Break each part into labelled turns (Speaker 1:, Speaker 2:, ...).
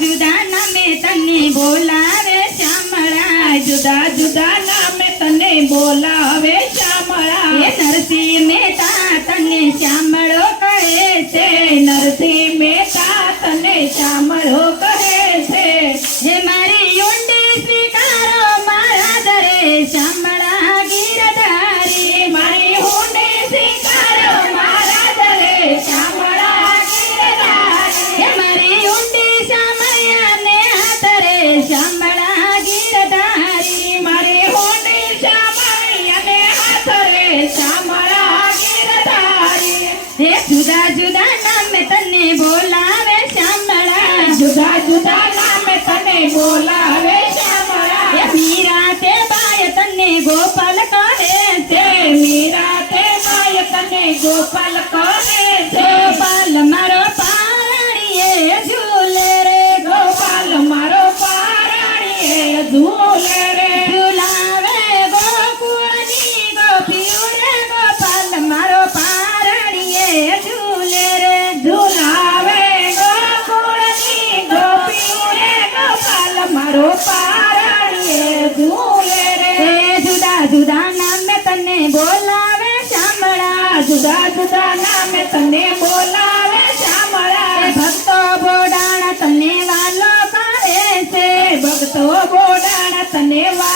Speaker 1: जुदा ना में तने बोलावे श्यामरा जुदा जुदा ना में तने बोलावे श्यामरा
Speaker 2: नरसी में मेहता तने श्याम जुदा जुदा नाम में तने बोला वे श्याम बड़ा जुदा जुदा नाम में तने बोला वे श्याम बड़ा मीरा ते बाय तने गोपाल को रे ते मीरा ते बाय तने गोपाल को તારો પારણીએ ઝૂલે રે જુદા જુદા નામે તને બોલાવે શામળા જુદા જુદા નામે તને બોલાવે શામળા ભક્તો બોડાણા તને વાલો કરે છે ભક્તો બોડાણા તને વાલો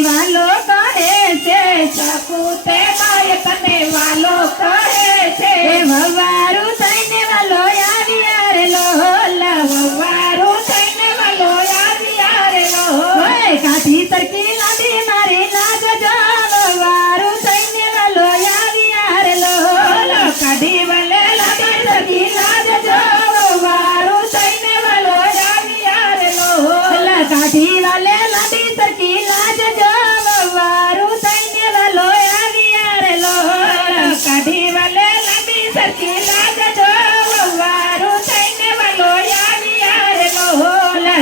Speaker 2: वालों कहे से चकूते गायकने वालों कहे थे। भगवान।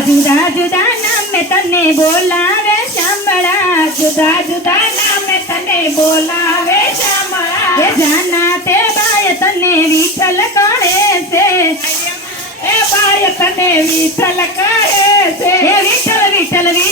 Speaker 2: जुदा जुदा नाम में तने बोला रे चामड़ा जुदा जुदा नाम में तने बोला रे चामड़ा जाना ते बाय तने भी चल काड़े से ए बाय तने भी चल काड़े से। ए भी चल भी चल भी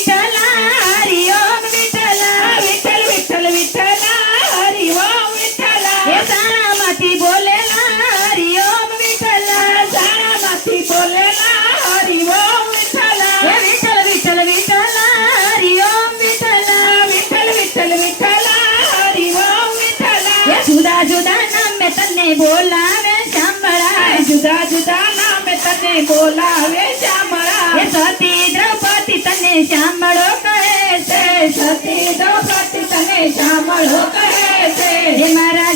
Speaker 2: तने बोला वे चामरा जुदा जुदा नाम तने बोला वे चामरा सती द्रौपदी तने चामो कहे से। सती द्रौपदी तने चामो कहे से। हमारा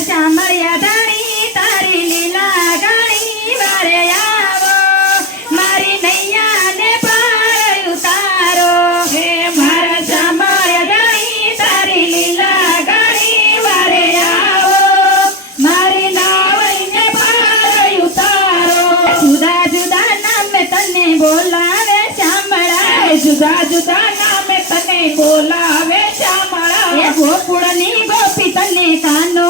Speaker 2: જુદા જુદા નામે તને બોલાવે એ શ્યામળા ગોકુળની ગોપી તને કાનો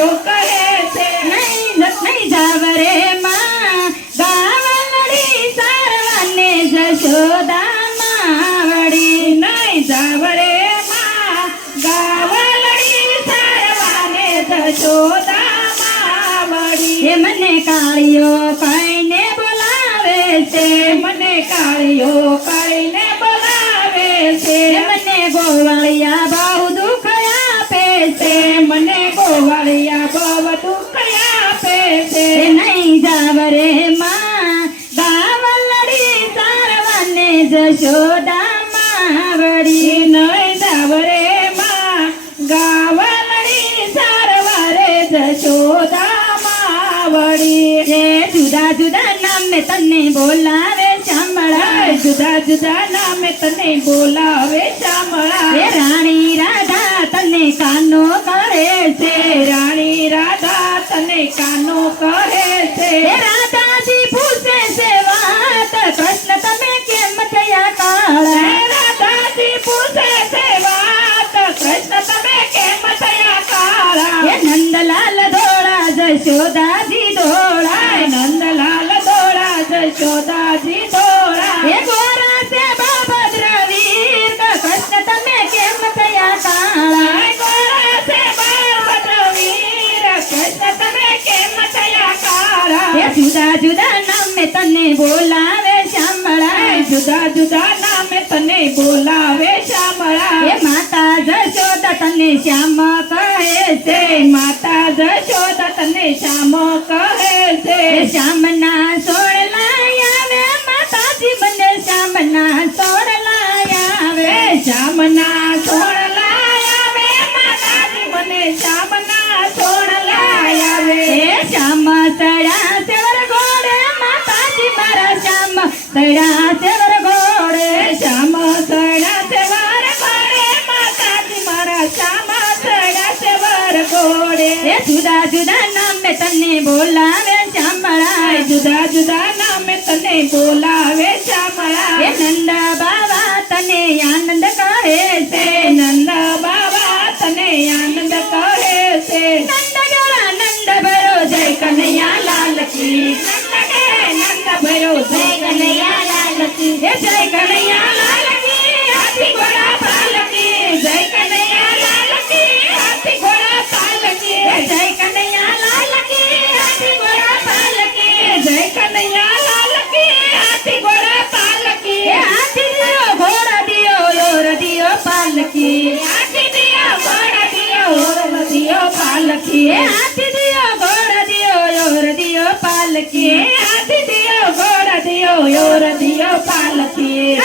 Speaker 2: કાળીઓ કહે છે, નહીં નહીં જાવરે માં, ગાવલડી સારવાને જશોદા નહીં જાવરે માં, ગાવલડી સારવાને જશોદા માવડી મને કાળીઓ સારવાને વળી નય જાવરે માં ગાવલડી સારવારે જશોદા વળી. એ જુદા જુદા નામે તને બોલાવે શામળા. જુદા જુદા નામે તને બોલાવે એ રાણી રાધા તને કાનો કરે છે. રાણી રાધા તને કાનો કરે છે. यशोदा जी डोड़ा नंदलाल डोड़ा यशोदा जी डोड़ा हे गोरा से बाबा द्रवीर का कृष्ण तमे के मतया काला गोरा से बाबा द्रवीर कृष्ण तमे के मतया काला जुदा जुदा नाम में तने बोलावे श्यामला जुदा जुदा नाम में तने बोलावे તને શ્યામ કહે છે? માતા જશોદ તને શ્યામ કહે છે? શ્યામના સોળ લાયા માતાજી મને શ્યામના સોળ લાયા વે. શ્યામના સોળ લાયા વે, માતાજી મને શ્યામના સોળ લાયા વે. શ્યામ તળા તેવર ગોળે, માતાજી મારા શ્યામ તળા તેવર એ જુદા જુદા નામે તને બોલાવે ચામળા જુદા જુદા નામે તને બોલાવે એ નંદા બાબા તને આનંદ કહે છે. નંદા બાબા તને આનંદ કહે છે. નંદ ગળા નંદ ભરો જય કનૈયા લાલ કી નંદ ભરો જય કનૈયા લાલ કી જય કનૈયા લાલ ગોર દિયો પાલતી